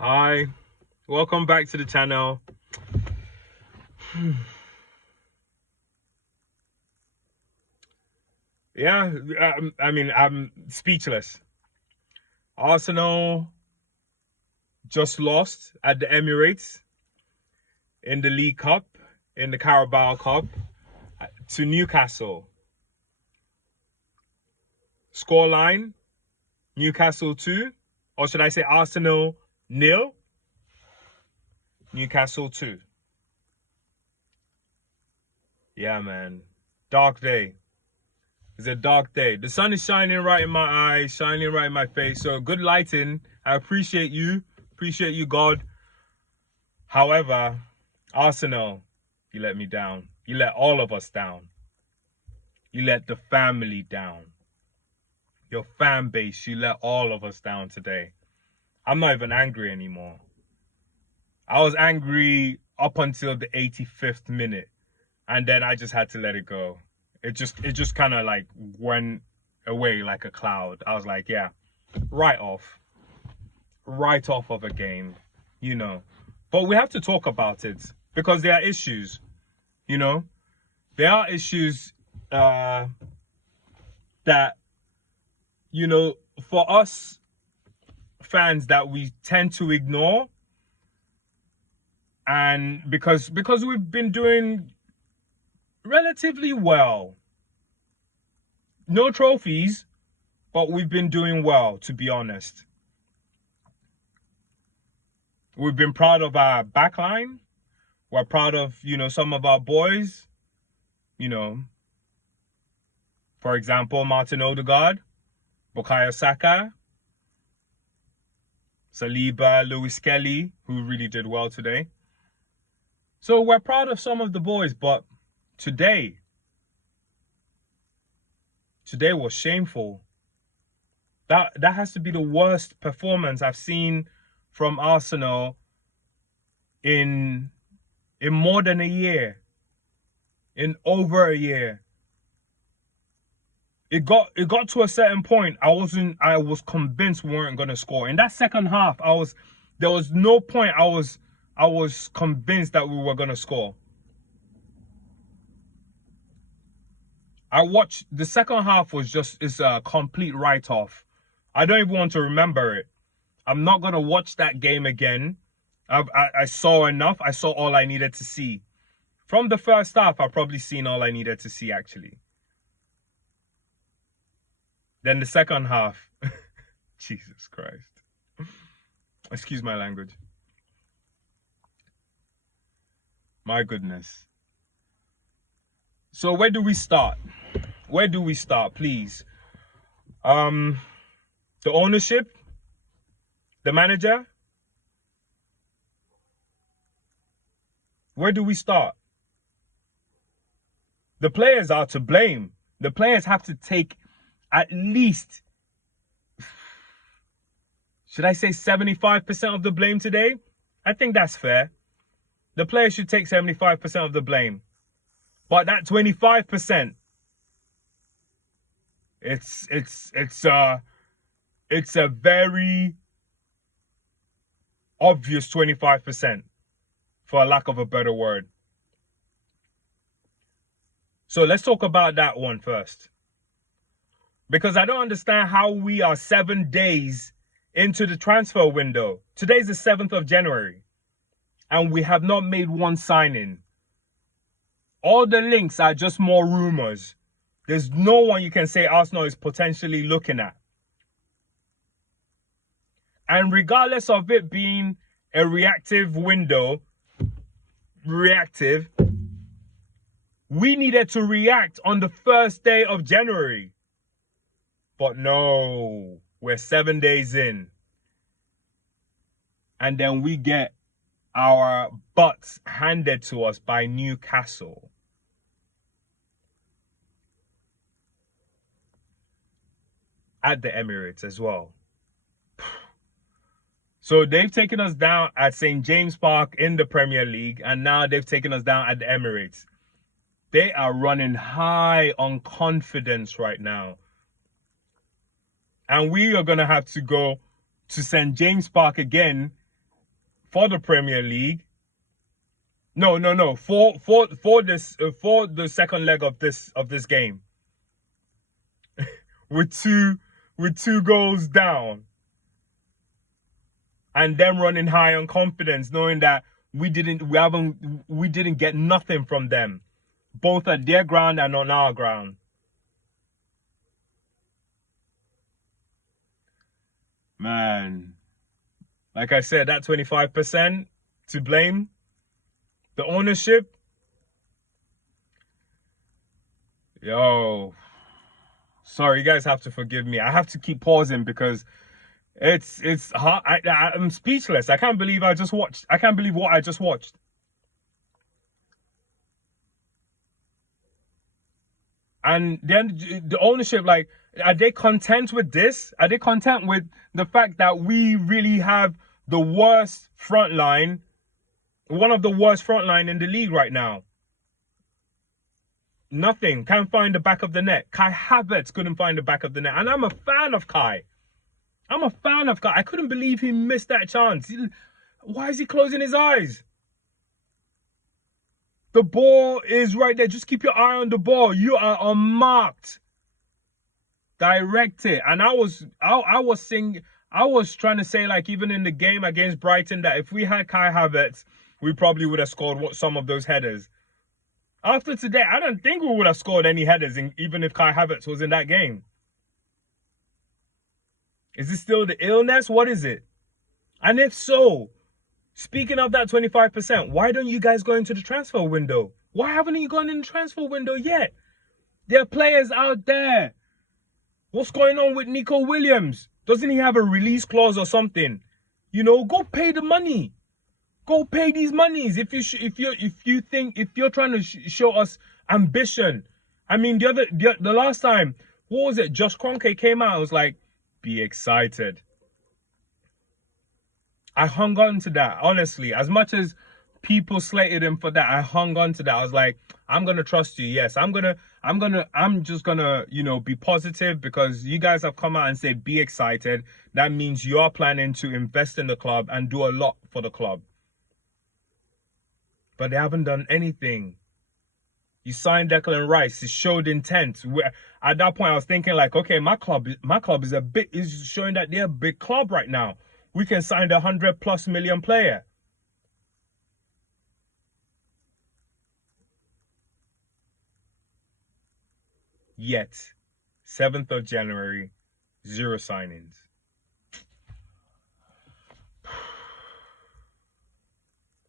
Hi, welcome back to the channel. Yeah, I'm speechless. Arsenal just lost at the Emirates in the League Cup, in the Carabao Cup, to Newcastle. Scoreline, Newcastle 2, or should I say Arsenal 0, Newcastle 2. Yeah, man. Dark day. It's a dark day. The sun is shining right in my eyes, shining right in my face. So good lighting. I appreciate you. Appreciate you, God. However, Arsenal, you let me down. You let all of us down. You let the family down. Your fan base, you let all of us down today. I'm not even angry anymore. I was angry up until the 85th minute. And then I just had to let it go. It just kind of like went away like a cloud. I was like, yeah, right off of a game, you know. But we have to talk about it because there are issues, you know. There are issues that, you know, for us fans that we tend to ignore. And because we've been doing relatively well. No trophies, but we've been doing well, to be honest. We've been proud of our backline. We're proud of, you know, some of our boys. You know, for example, Martin Odegaard, Bukayo Saka, Saliba, Lewis Kelly, who really did well today. So we're proud of some of the boys, but today was shameful. That has to be the worst performance I've seen from Arsenal in more than a year. In over a year. It got to a certain point. I was convinced we weren't gonna score. In that second half, there was no point I was convinced that we were gonna score. I watched the second half it's a complete write-off. I don't even want to remember it. I'm not gonna watch that game again. I saw enough. I saw all I needed to see. From the first half, I've probably seen all I needed to see, actually. Then the second half, Jesus Christ. Excuse my language. My goodness. So where do we start? Where do we start, please? The ownership, the manager. Where do we start? The players are to blame. The players have to take at least, should I say 75% of the blame today? I think that's fair. The players should take 75% of the blame. But that 25%, it's a very obvious 25%, for a lack of a better word. So let's talk about that one first. Because I don't understand how we are 7 days into the transfer window. Today's the 7th of January. And we have not made one signing. All the links are just more rumors. There's no one you can say Arsenal is potentially looking at. And regardless of it being a reactive window, we needed to react on the first day of January. But no, we're 7 days in. And then we get our butts handed to us by Newcastle. At the Emirates as well. So they've taken us down at St. James Park in the Premier League, and now they've taken us down at the Emirates. They are running high on confidence right now. And we are going to have to go to St. James Park again for the Premier League. No. For the second leg of this game. with two goals down. And them running high on confidence, knowing that we didn't get nothing from them, both at their ground and on our ground. Man, like I said, that 25% to blame, the ownership. Yo, sorry, you guys have to forgive me. I have to keep pausing because it's hard. I'm speechless. I can't believe what I just watched. And then the ownership, like, are they content with this? Are they content with the fact that we really have the worst front line, one of the worst front line in the league right now? Nothing. Can't find the back of the net. Kai Havertz couldn't find the back of the net. And I'm a fan of Kai. I couldn't believe he missed that chance. Why is he closing his eyes? The ball is right there. Just keep your eye on the ball. You are unmarked. Direct it. And I was trying to say, like, even in the game against Brighton, that if we had Kai Havertz, we probably would have scored some of those headers. After today, I don't think we would have scored any headers, even if Kai Havertz was in that game. Is this still the illness? What is it? And if so, speaking of that 25%, why don't you guys go into the transfer window? Why haven't you gone in the transfer window yet? There are players out there. What's going on with Nico Williams? Doesn't he have a release clause or something? You know, go pay the money. Go pay these monies if you're trying to show us ambition. I mean, the last time, what was it? Josh Kroenke came out and was like, be excited. I hung on to that, honestly. As much as people slated him for that, I hung on to that. I was like, I'm gonna trust you. Yes, I'm just gonna, you know, be positive because you guys have come out and said be excited. That means you're planning to invest in the club and do a lot for the club. But they haven't done anything. You signed Declan Rice. It showed intent. At that point, I was thinking like, okay, my club is showing that they're a big club right now. We can sign the 100+ million player. Yet, 7th of January, 0 signings.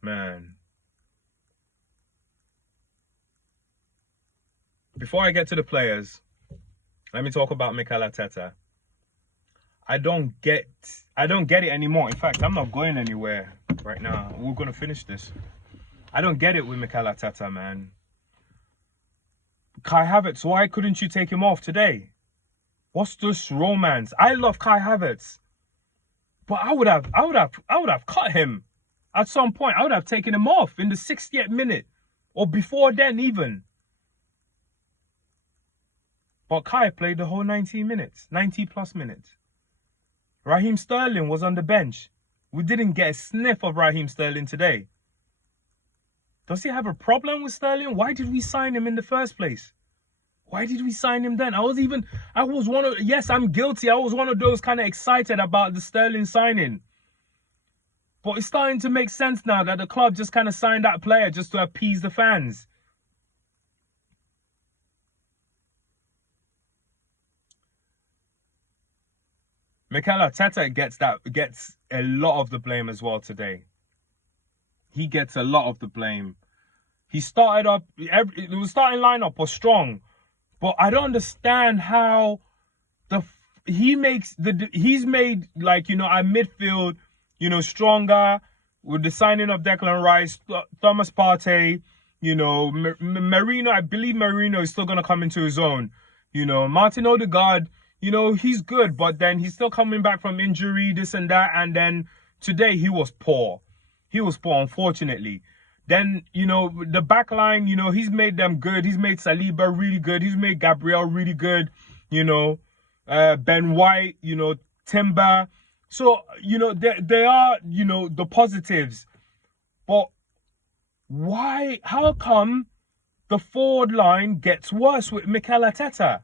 Man. Before I get to the players, let me talk about Mikel Arteta. I don't get it anymore. In fact, I'm not going anywhere right now. We're going to finish this. I don't get it with Mikel Arteta, man. Kai Havertz, why couldn't you take him off today? What's this romance? I love Kai Havertz. But I would have cut him at some point. I would have taken him off in the 60th minute or before then even. But Kai played the whole 90 plus minutes. Raheem Sterling was on the bench. We didn't get a sniff of Raheem Sterling today. Does he have a problem with Sterling? Why did we sign him in the first place? Why did we sign him then? Yes, I'm guilty. I was one of those kind of excited about the Sterling signing. But it's starting to make sense now that the club just kind of signed that player just to appease the fans. Mikel Arteta gets a lot of the blame as well today. He gets a lot of the blame. He started up, the starting lineup was strong, but I don't understand how he's made, like, you know, our midfield, you know, stronger with the signing of Declan Rice, Thomas Partey, you know, Marino. I believe Marino is still going to come into his own. You know, Martin Odegaard, you know, he's good, but then he's still coming back from injury, this and that. And then today he was poor. He was poor, unfortunately. Then, you know, the back line, you know, he's made them good. He's made Saliba really good. He's made Gabriel really good. You know, Ben White, you know, Timber. So, you know, there are, you know, the positives. But why, how come the forward line gets worse with Mikel Arteta?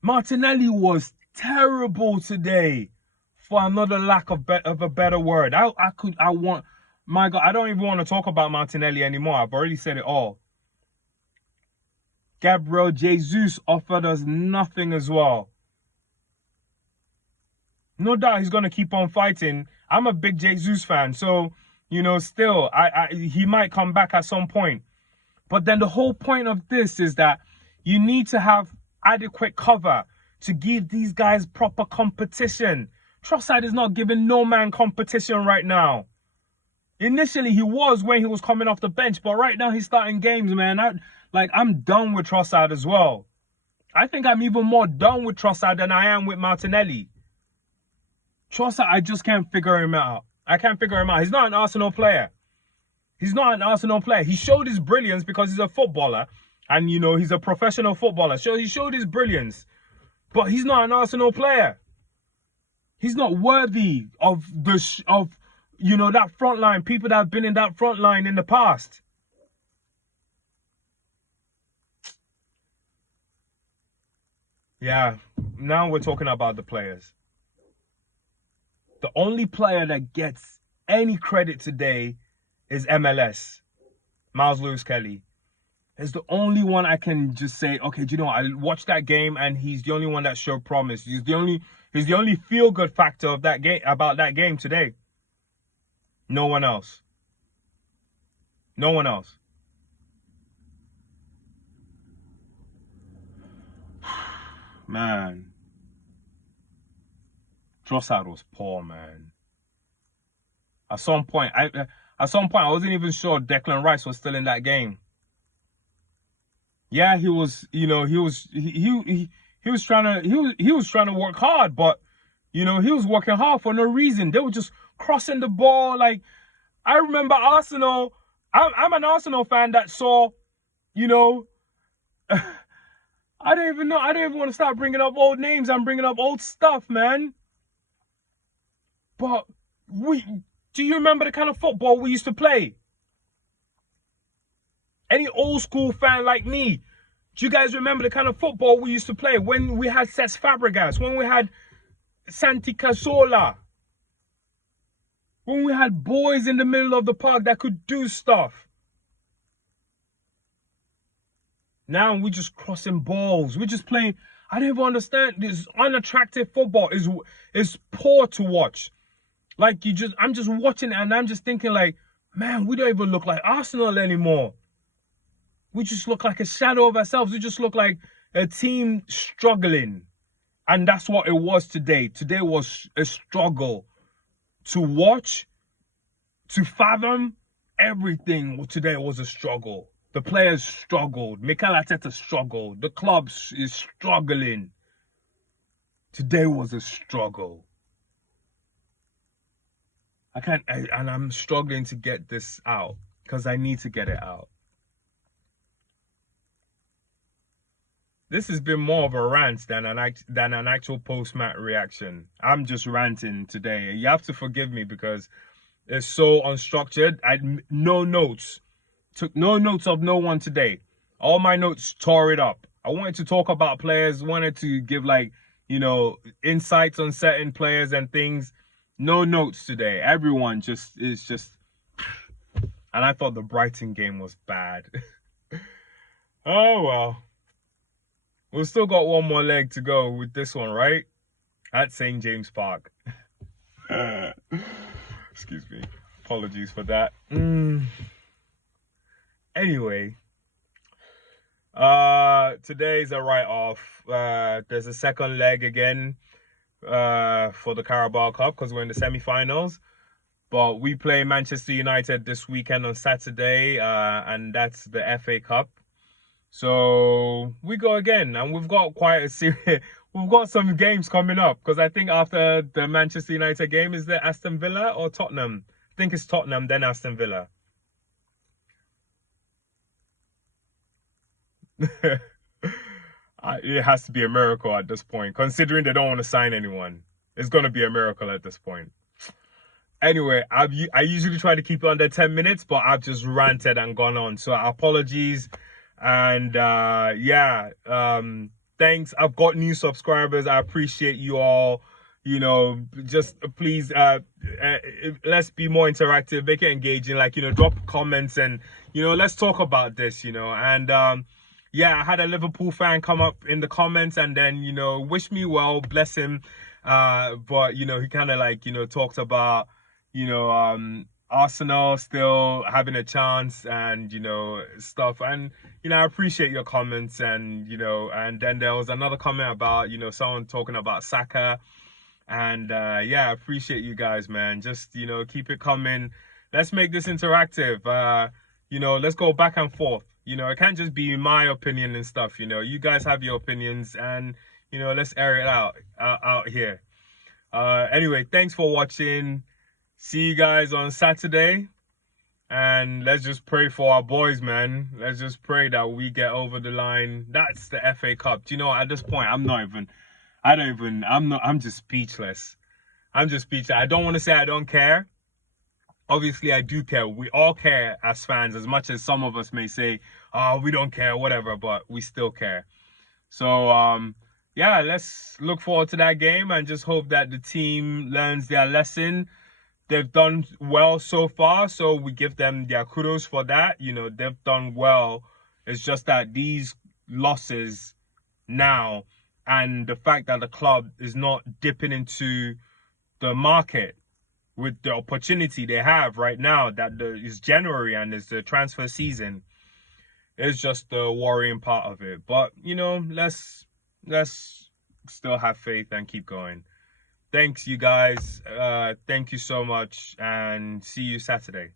Martinelli was terrible today, for another lack of a better word. My God, I don't even want to talk about Martinelli anymore. I've already said it all. Gabriel Jesus offered us nothing as well. No doubt he's going to keep on fighting. I'm a big Jesus fan, so, you know, still, he might come back at some point. But then the whole point of this is that you need to have adequate cover to give these guys proper competition. Trossard is not giving no man competition right now. Initially, he was when he was coming off the bench, but right now he's starting games, man. I'm done with Trossard as well. I think I'm even more done with Trossard than I am with Martinelli. Trossard, I just can't figure him out. I can't figure him out. He's not an Arsenal player. He's not an Arsenal player. He showed his brilliance because he's a footballer. And, you know, he's a professional footballer. So he showed his brilliance. But he's not an Arsenal player. He's not worthy of you know, that front line. People that have been in that front line in the past. Yeah, now we're talking about the players. The only player that gets any credit today is MLS. Miles Lewis Kelly is the only one I can just say, okay, do you know, I watched that game and he's the only one that showed promise. He's the only feel-good factor of that game, about that game today. No one else. No one else. Man. Trossard was poor, man. At some point, I wasn't even sure Declan Rice was still in that game. Yeah, he was, you know, he was trying to work hard, but, you know, he was working hard for no reason. They were just crossing the ball. Like, I remember Arsenal. I'm an Arsenal fan that saw, you know, I don't even want to start bringing up old names. I'm bringing up old stuff, man. But do you remember the kind of football we used to play? Any old school fan like me, do you guys remember the kind of football we used to play when we had Cesc Fabregas, when we had Santi Cazorla, when we had boys in the middle of the park that could do stuff? Now we're just crossing balls. We're just playing. I don't even understand. This unattractive football is poor to watch. Like, I'm just watching it and I'm just thinking like, man, we don't even look like Arsenal anymore. We just look like a shadow of ourselves. We just look like a team struggling. And that's what it was today. Today was a struggle. To watch, to fathom, everything today was a struggle. The players struggled. Mikel Arteta struggled. The club is struggling. Today was a struggle. And I'm struggling to get this out because I need to get it out. This has been more of a rant than an actual post-match reaction. I'm just ranting today. You have to forgive me because it's so unstructured. I had no notes. Took no notes of no one today. All my notes tore it up. I wanted to talk about players, wanted to give, like, you know, insights on certain players and things. No notes today. Everyone is just... And I thought the Brighton game was bad. Oh, well. We've still got one more leg to go with this one, right? At St. James Park. Excuse me. Apologies for that. Anyway. Today's a write-off. There's a second leg again for the Carabao Cup because we're in the semi-finals. But we play Manchester United this weekend on Saturday, and that's the FA Cup. So we go again, and we've got quite a series. We've got some games coming up because I think after the Manchester United game is the Aston Villa or Tottenham. I think it's Tottenham, then Aston Villa. It has to be a miracle at this point, considering they don't want to sign anyone. It's gonna be a miracle at this point. Anyway, I usually try to keep it under 10 minutes, but I've just ranted and gone on. So apologies. And yeah, thanks. I've got new subscribers. I appreciate you all. You know, just please let's be more interactive, make it engaging, like, you know, drop comments and, you know, let's talk about this, you know. And yeah, I had a Liverpool fan come up in the comments and then, you know, wish me well, bless him. But, you know, he kind of like, you know, talked about, you know, Arsenal still having a chance and, you know, stuff. And, you know, I appreciate your comments and, you know, and then there was another comment about, you know, someone talking about Saka. And yeah, I appreciate you guys, man. Just, you know, keep it coming. Let's make this interactive. You know, let's go back and forth. You know, it can't just be my opinion and stuff. You know, you guys have your opinions and, you know, let's air it out here. Anyway, thanks for watching. See you guys on Saturday. And let's just pray for our boys, man. Let's just pray that we get over the line. That's the FA Cup. Do you know, at this point, I'm just speechless. I'm just speechless. I don't want to say I don't care. Obviously, I do care. We all care as fans, as much as some of us may say, oh, we don't care, whatever, but we still care. So, yeah, let's look forward to that game and just hope that the team learns their lesson. They've done well so far, so we give them their kudos for that. You know, they've done well. It's just that these losses now and the fact that the club is not dipping into the market with the opportunity they have right now, that is January and it's the transfer season, is just the worrying part of it. But, you know, let's still have faith and keep going. Thanks, you guys. Thank you so much, and see you Saturday.